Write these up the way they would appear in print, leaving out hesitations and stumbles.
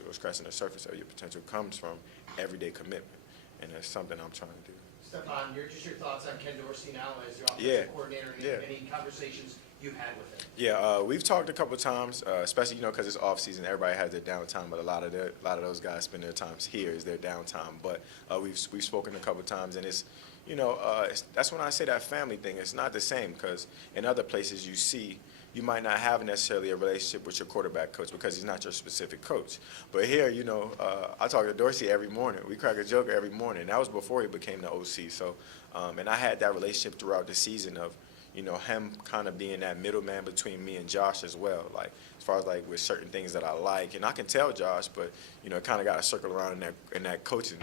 or scratching the surface of your potential comes from everyday commitment, and that's something I'm trying to do. Stefon, your thoughts on Ken Dorsey now as your Yeah, offensive coordinator, and yeah. any conversations you've had with him? Yeah, we've talked a couple times, especially because it's off season. Everybody has their downtime, but a lot of those guys spend their times here is their downtime. But we've spoken a couple times, and it's that's when I say that family thing. It's not the same because in other places you might not have necessarily a relationship with your quarterback coach because he's not your specific coach. But here, I talk to Dorsey every morning. We crack a joke every morning. That was before he became the OC. So, and I had that relationship throughout the season of, him kind of being that middleman between me and Josh as well. Like, as far as like with certain things that I like, and I can tell Josh, but it kind of got to circle around in that coaching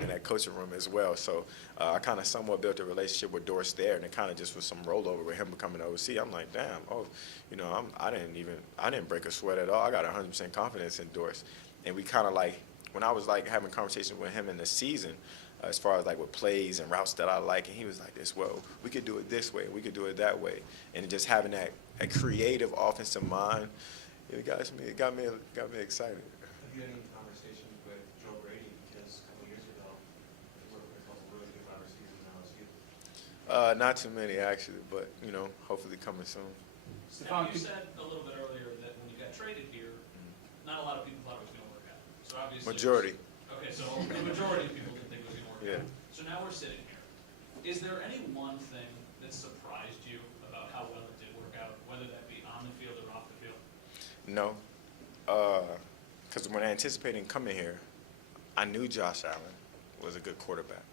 room as well. So I kind of somewhat built a relationship with Dorsey there, and it kind of just was some rollover with him becoming the OC. I'm like, damn, I didn't break a sweat at all. I got 100% confidence in Dorsey, and we kind of like when I was like having conversations with him in the season. As far as like with plays and routes that I like, and he was like this, well, we could do it this way, we could do it that way, and just having that a creative offensive mind, it got me excited. Have you had any conversations with Joe Brady, because a couple years ago he worked with a couple really good wide receivers in LSU? Not too many actually, but hopefully coming soon. Now, you said a little bit earlier that when you got traded here, not a lot of people thought it was going to work out. So obviously, Majority. Okay, so the majority of people didn't think it was going to work Yeah. out. So now we're sitting here. Is there any one thing that surprised you about how well it did work out, whether that be on the field or off the field? No, because when anticipating coming here, I knew Josh Allen was a good quarterback.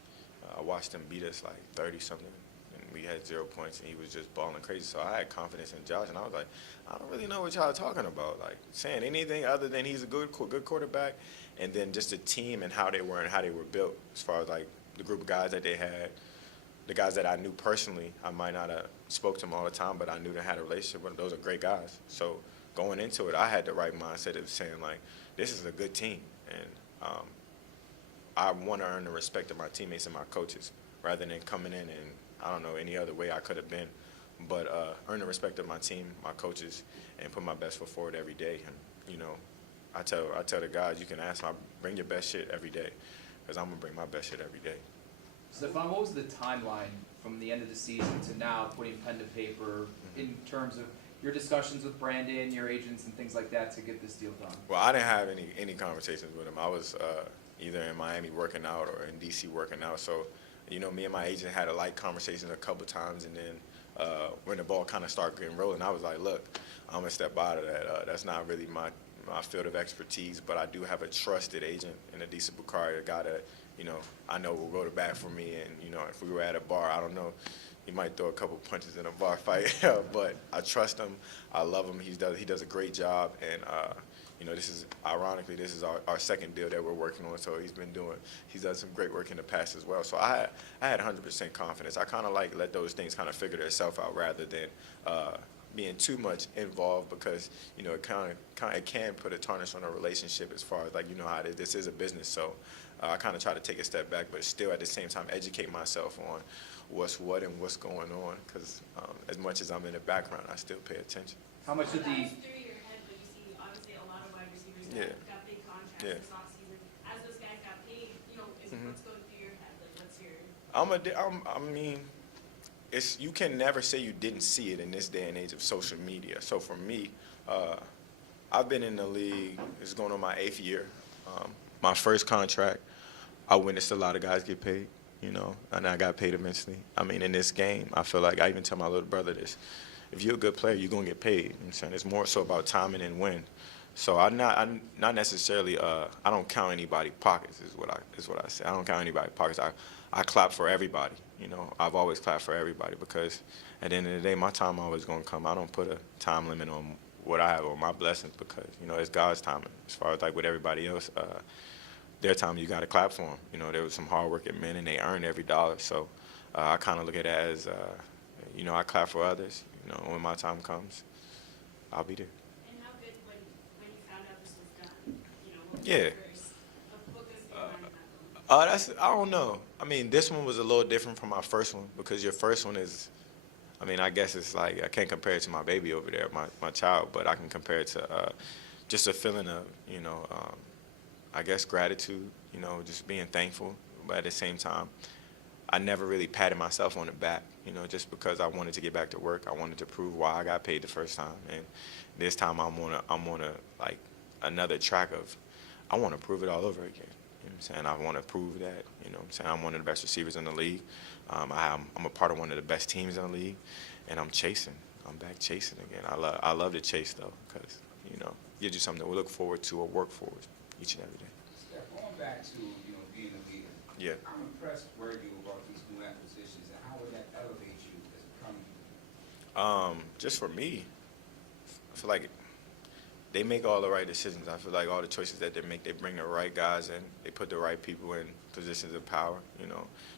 I watched him beat us like 30-something, and we had 0 points, and he was just balling crazy. So I had confidence in Josh, and I was like, I don't really know what y'all are talking about, like saying anything other than he's a good quarterback, and then just the team and how they were built as far as like the group of guys that they had, the guys that I knew personally. I might not have spoke to them all the time, but I knew they had a relationship with them. Those are great guys. So going into it, I had the right mindset of saying like, this is a good team, and I want to earn the respect of my teammates and my coaches rather than coming in and I don't know any other way I could have been, but earn the respect of my team, my coaches, and put my best foot forward every day. And I tell the guys, you can ask, I bring your best shit every day, because I'm gonna bring my best shit every day. Stefon, what was the timeline from the end of the season to now, putting pen to paper, in terms of your discussions with Brandon, your agents, and things like that to get this deal done? Well, I didn't have any conversations with him. I was either in Miami working out or in DC working out. So, me and my agent had a light conversation a couple times, and then when the ball kind of started getting rolling, I was like, look, I'm gonna step out of that. That's not really my field of expertise, but I do have a trusted agent in Adisa Bukhari, a guy that I know will go to bat for me. And if we were at a bar, I don't know, he might throw a couple punches in a bar fight, but I trust him. I love him. He does a great job, and this is our second deal that we're working on. So he's done some great work in the past as well. So I had 100% confidence. I kind of let those things kind of figure themselves out rather than being too much involved, because it can put a tarnish on a relationship as far as how this is a business. So I kind of try to take a step back, but still at the same time educate myself on what's what and what's going on, because as much as I'm in the background, I still pay attention. How much did That the was through your head, but you see obviously a lot of wide receivers Yeah. that got big contracts Yeah. this offseason. As those guys got paid, is what's going through your head? Like, what's your you can never say you didn't see it in this day and age of social media. So for me, I've been in the league, it's going on my 8th year. My first contract, I witnessed a lot of guys get paid, and I got paid eventually. In this game, I feel like I even tell my little brother this. If you're a good player, you're going to get paid. You know what I'm saying? It's more so about timing and when. So I'm not necessarily, I don't count anybody's pockets is what I say. I don't count anybody's pockets. I clap for everybody. I've always clapped for everybody, because at the end of the day, my time always going to come. I don't put a time limit on what I have on my blessings, because, it's God's timing. As far as with everybody else, their time, you got to clap for them. There was some hard-working men, and they earned every dollar. So I kind of look at it as, I clap for others. When my time comes, I'll be there. and how good when you found out this was done? What was Yeah. your first, what was your mind on that one? I don't know. This one was a little different from my first one, because your first one is, I guess it's like, I can't compare it to my baby over there, my child, but I can compare it to just a feeling of, I guess, gratitude, just being thankful. But at the same time, I never really patted myself on the back, just because I wanted to get back to work. I wanted to prove why I got paid the first time. And this time I'm on a like another track of, I want to prove it all over again. You know what I'm saying? I want to prove that, what I'm saying? I'm one of the best receivers in the league. I'm a part of one of the best teams in the league, and I'm chasing. I'm back chasing again. I love to chase, though, because, gives you something to look forward to or work for each and every day. Steph, going back to, being a leader. Yeah. I'm impressed where you about these new acquisitions, and how would that elevate you as a coming leader? Just for me, I feel like they make all the right decisions. I feel like all the choices that they make, they bring the right guys in. They put the right people in positions of power.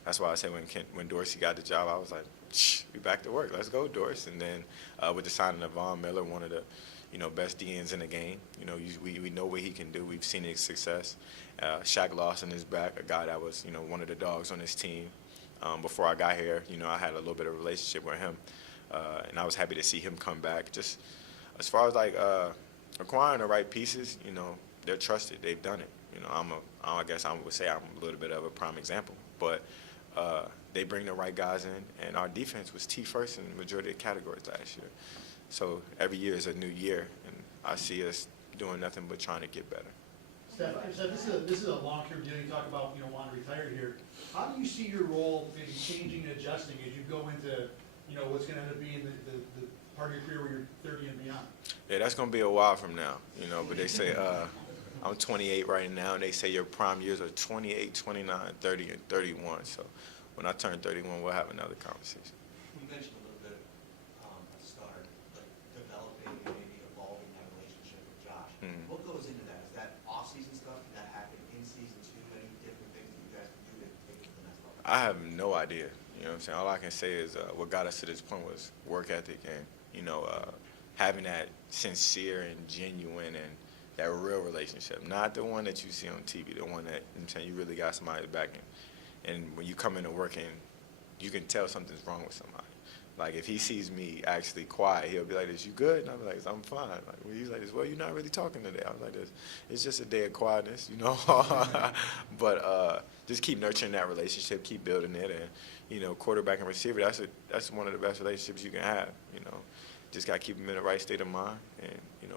That's why I say when Dorsey got the job, I was like, we back to work. Let's go, Dorsey. And then with the signing of Von Miller, one of the best DNs in the game. We know what he can do. We've seen his success. Shaq Lawson is back, a guy that was one of the dogs on his team. Before I got here, I had a little bit of a relationship with him, and I was happy to see him come back. Just as far as acquiring the right pieces, they're trusted. They've done it. I guess I would say I'm a little bit of a prime example, but they bring the right guys in, and our defense was T-first in the majority of categories last year. So every year is a new year, and I see us doing nothing but trying to get better. Steph, this is a long-term deal. You talk about wanting to retire here. How do you see your role maybe changing and adjusting as you go into what's going to end up being the part of your career where you're 30 and beyond? Yeah, that's going to be a while from now, but they say I'm 28 right now, and they say your prime years are 28, 29, 30, and 31. So when I turn 31, we'll have another conversation. You mentioned a little bit at the start, like developing and maybe evolving that relationship with Josh. Mhm. What goes into that? Is that off-season stuff? Can that happen in season too? Any different things that you guys can do to take it to the next level? I have no idea. What I'm saying? All I can say is what got us to this point was work ethic and, having that sincere and genuine and that real relationship. Not the one that you see on TV, the one that, I'm saying, you really got somebody's backing. And when you come into work and you can tell something's wrong with somebody. Like, if he sees me actually quiet, he'll be like this, you good? And I'm like, I'm fine. Like, when he's like this, well, you're not really talking today. I'm like this, it's just a day of quietness, But just keep nurturing that relationship, keep building it. And, quarterback and receiver, that's one of the best relationships you can have, Just got to keep them in the right state of mind and,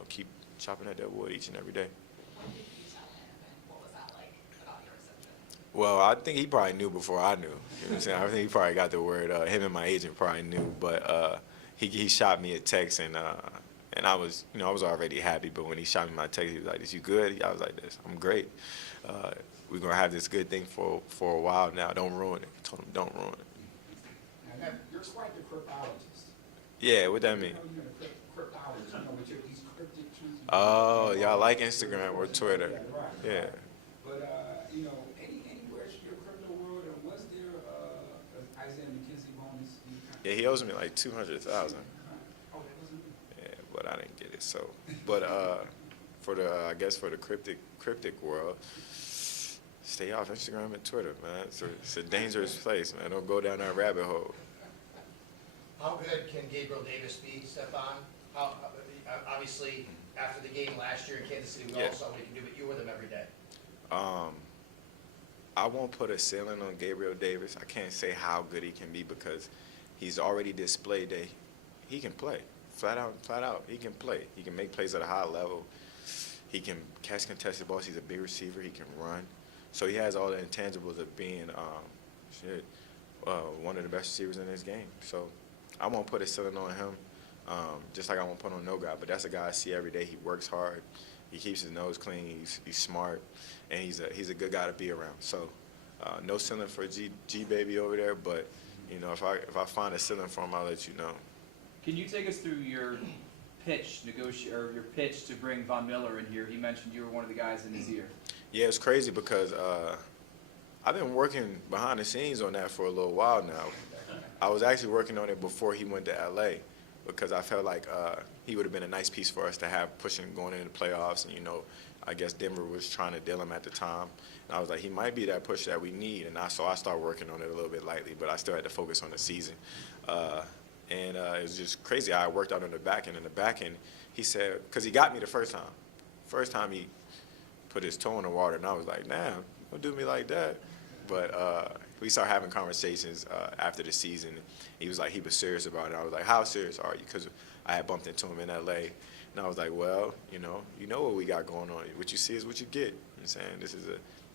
keep chopping at that wood each and every day. When did you tell him, and what was that like about your reception? Well, I think he probably knew before I knew. You know what I'm saying? I think he probably got the word. Him and my agent probably knew, but he shot me a text, and I was, I was already happy. But when he shot me my text, he was like, "Is you good?" I was like, "This, I'm great. We're gonna have this good thing for a while now. Don't ruin it." I told him, "Don't ruin it." Now, you're quite the cryptologist. Yeah, what that mean? You're a cryptologist, with these cryptic truths. Oh, y'all like Instagram or Twitter? Right. Yeah. But, anywhere in your crypto world, or was there an Isaiah McKenzie bonus? Yeah, he owes me like 200,000. Oh, that wasn't me. Yeah, but I didn't get it. So, but for the I guess for the cryptic world, stay off Instagram and Twitter, man. It's a dangerous place, man. Don't go down that rabbit hole. How good can Gabriel Davis be, Stefon? Obviously, after the game last year in Kansas City, we all saw what he can do, but you were with him every day. I won't put a ceiling on Gabriel Davis. I can't say how good he can be because he's already displayed that he can play. Flat out, he can play. He can make plays at a high level. He can catch contested balls. He's a big receiver. He can run. So he has all the intangibles of being one of the best receivers in this game. So I won't put a ceiling on him, just like I won't put on no guy. But that's a guy I see every day. He works hard. He keeps his nose clean. He's smart, and he's a good guy to be around. So no ceiling for G baby over there. But if I find a ceiling for him, I'll let you know. Can you take us through your pitch your pitch to bring Von Miller in here? He mentioned you were one of the guys in his ear. Yeah, it's crazy because I've been working behind the scenes on that for a little while now. I was actually working on it before he went to LA because I felt like he would have been a nice piece for us to have going into the playoffs. And, I guess Denver was trying to deal him at the time. And I was like, he might be that push that we need. And so I started working on it a little bit lightly, but I still had to focus on the season. And it was just crazy. I worked out on the back end. In the back end, he said, because he got me the first time. First time he put his toe in the water, and I was like, damn, don't do me like that. But we started having conversations after the season. He was like, he was serious about it. I was like, how serious are you? Because I had bumped into him in L.A., and I was like, well, you know what we got going on. What you see is what you get. I'm saying this is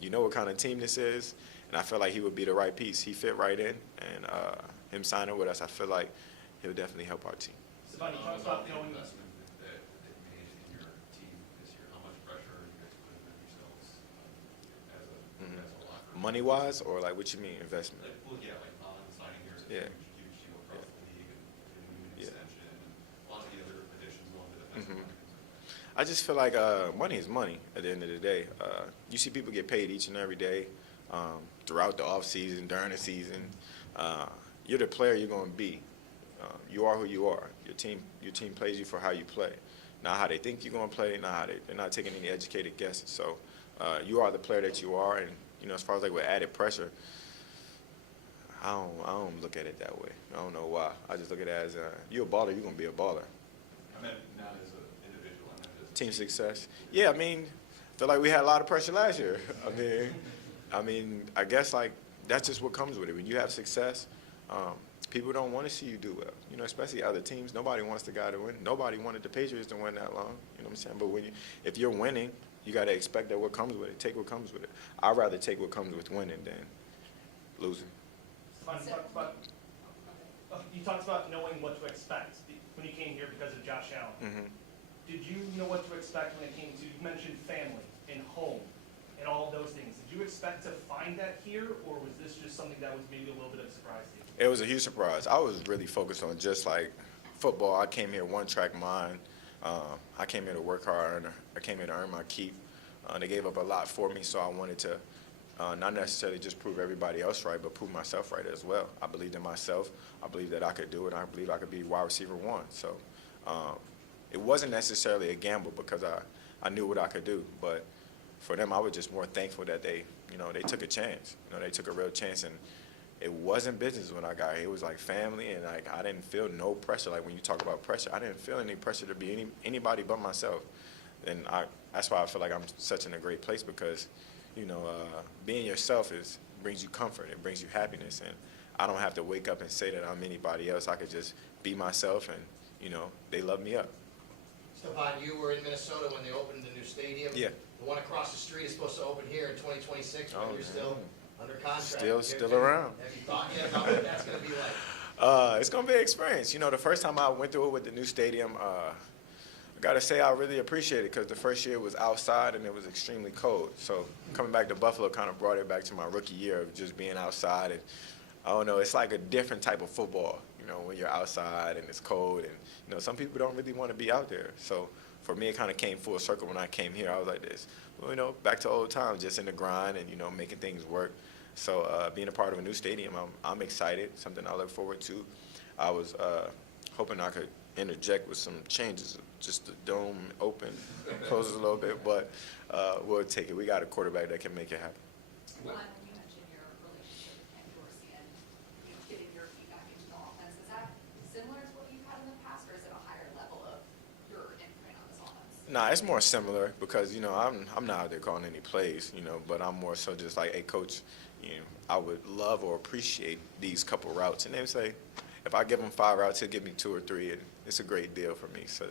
you know what kind of team this is, and I feel like he would be the right piece. He fit right in, and him signing with us, I feel like he'll definitely help our team. Stefon, you talked about knowing investment that they made in your team this year. How much pressure are you guys putting on yourselves as a locker room? Money-wise, or like what you mean investment? Like, well, yeah, like signing here is a Yeah. huge deal across the league, and an Yeah. extension, and a lot of the other additions going to the defensive line. I just feel like money is money at the end of the day. You see people get paid each and every day throughout the off season, during the season. You're the player you're going to be. You are who you are. Your team plays you for how you play, not how they think you're going to play, not how they're not taking any educated guesses. So you are the player that you are, and as far as like with added pressure, I don't look at it that way. I don't know why. I just look at it as you're a baller, you're going to be a baller. I meant not as an individual, I meant as a Team success. Yeah, I mean, I feel like we had a lot of pressure last year. I mean, I guess like that's just what comes with it. When you have success, people don't want to see you do well. Especially other teams. Nobody wants the guy to win. Nobody wanted the Patriots to win that long. You know what I'm saying? But if you're winning, you got to expect that what comes with it. Take what comes with it. I'd rather take what comes with winning than losing. Stefon, you talked about knowing what to expect when you came here because of Josh Allen. Mm-hmm. Did you know what to expect when it came to, you mentioned family and home and all of those things. Did you expect to find that here, or was this just something that was maybe a little bit of a surprise to you? It was a huge surprise. I was really focused on just like football. I came here one-track mind. I came here to work hard. I came here to earn my keep. They gave up a lot for me, so I wanted to not necessarily just prove everybody else right, but prove myself right as well. I believed in myself. I believed that I could do it. I believed I could be wide receiver one. So it wasn't necessarily a gamble because I knew what I could do. But for them, I was just more thankful that they took a chance. They took a real chance, and it wasn't business when I got here. It was like family, and like I didn't feel no pressure. Like when you talk about pressure, I didn't feel any pressure to be anybody but myself. And that's why I feel like I'm such in a great place because, being yourself brings you comfort. It brings you happiness, and I don't have to wake up and say that I'm anybody else. I could just be myself, and they love me up. Stefon, you were in Minnesota when they opened the new stadium. Yeah. The one across the street is supposed to open here in 2026, but you're still under contract. Still around. Have you thought yet about what that's going to be like? It's going to be an experience. The first time I went through it with the new stadium, I got to say I really appreciate it because the first year was outside and it was extremely cold. So coming back to Buffalo kind of brought it back to my rookie year of just being outside. And I don't know, it's like a different type of football, when you're outside and it's cold. And, some people don't really want to be out there. So for me, it kind of came full circle when I came here. I was like this, back to old times, just in the grind and, making things work. So being a part of a new stadium, I'm excited, something I look forward to. I was hoping I could interject with some changes, just the dome open, closes a little bit, but we'll take it. We got a quarterback that can make it happen. One, you mentioned your relationship with Ken Dorsey and getting your feedback into the offense. Is that similar to what you've had in the past, or is it a higher level of your imprint on this offense? Nah, it's more similar because, I'm not out there calling any plays, but I'm more so just like, hey, coach, I would love or appreciate these couple routes. And they would say, if I give him 5 routes, he'll give me 2 or 3. And it's a great deal for me. So,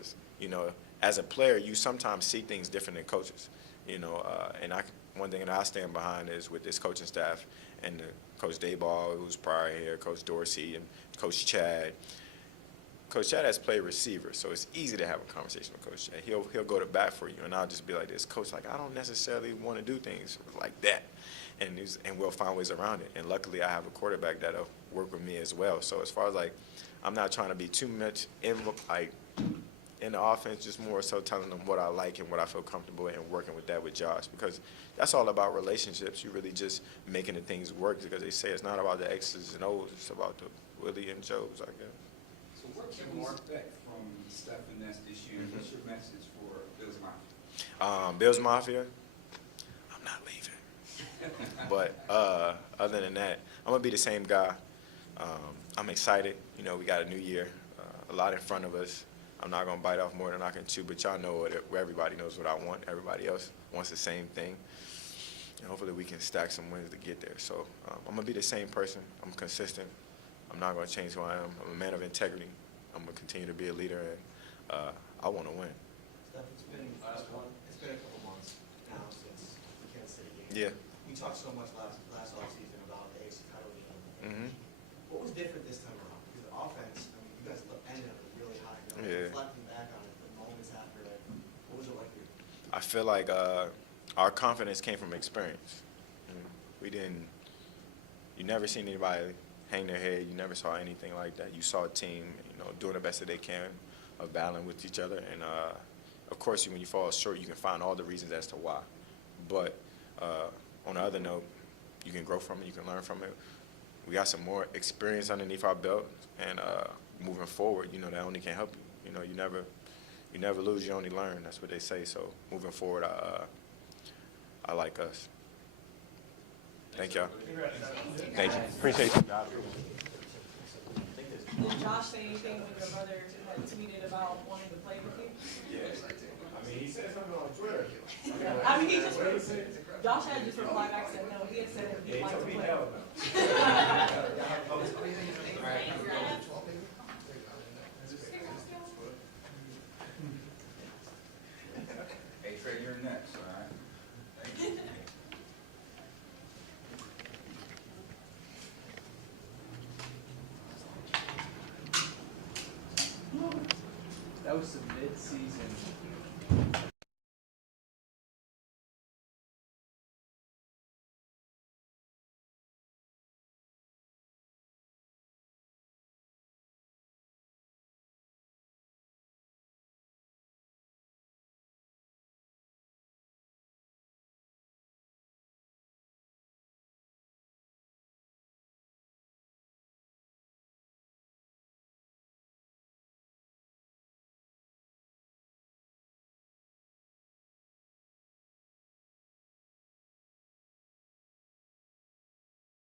as a player, you sometimes see things different than coaches, and one thing that I stand behind is with this coaching staff and Coach Dayball, who's prior here, Coach Dorsey, and Coach Chad. Coach Chad has played receiver, so it's easy to have a conversation with Coach Chad. He'll go to bat for you, and I'll just be like this, Coach, like, I don't necessarily want to do things like that. And we'll find ways around it. And luckily, I have a quarterback that'll work with me as well. So as far as, like, I'm not trying to be too much in the offense, just more so telling them what I like and what I feel comfortable in and working with that with Josh. Because that's all about relationships. You really just making the things work because they say it's not about the X's and O's. It's about the Willie and Joes, I guess. So what can we expect from Stefon Ness this year? What's your message for Bills Mafia? Bills Mafia, I'm not leaving. But other than that, I'm going to be the same guy. I'm excited. We got a new year, a lot in front of us. I'm not gonna bite off more than I can chew, but y'all know everybody knows what I want. Everybody else wants the same thing. And hopefully we can stack some wins to get there. So I'm gonna be the same person. I'm consistent. I'm not gonna change who I am. I'm a man of integrity. I'm gonna continue to be a leader, and I want to win. Steph, it's been a couple months now since the Kansas City game. Yeah. We talked so much last offseason about the AFC title game. Mm-hmm. What was different this time around? Because the offense, I mean, you guys ended up a really high note. Yeah. Reflecting back on it, the moments after it, what was it like for you? I feel like our confidence came from experience. We didn't. You never seen anybody hang their head. You never saw anything like that. You saw a team, doing the best that they can, of battling with each other. And of course, when you fall short, you can find all the reasons as to why. But on the other note, you can grow from it. You can learn from it. We got some more experience underneath our belt, and moving forward, that only can help you. You never lose. You only learn. That's what they say. So moving forward, I like us. Thank y'all. Thank you. Appreciate you. Did Josh say anything when your brother had tweeted about wanting to play with you? Yes. I mean, he said something on Twitter. I mean, Josh had just replied back and said no, he had said he'd like to play. Hey, Trey, you're next, all right? Thank you. That was some mid-season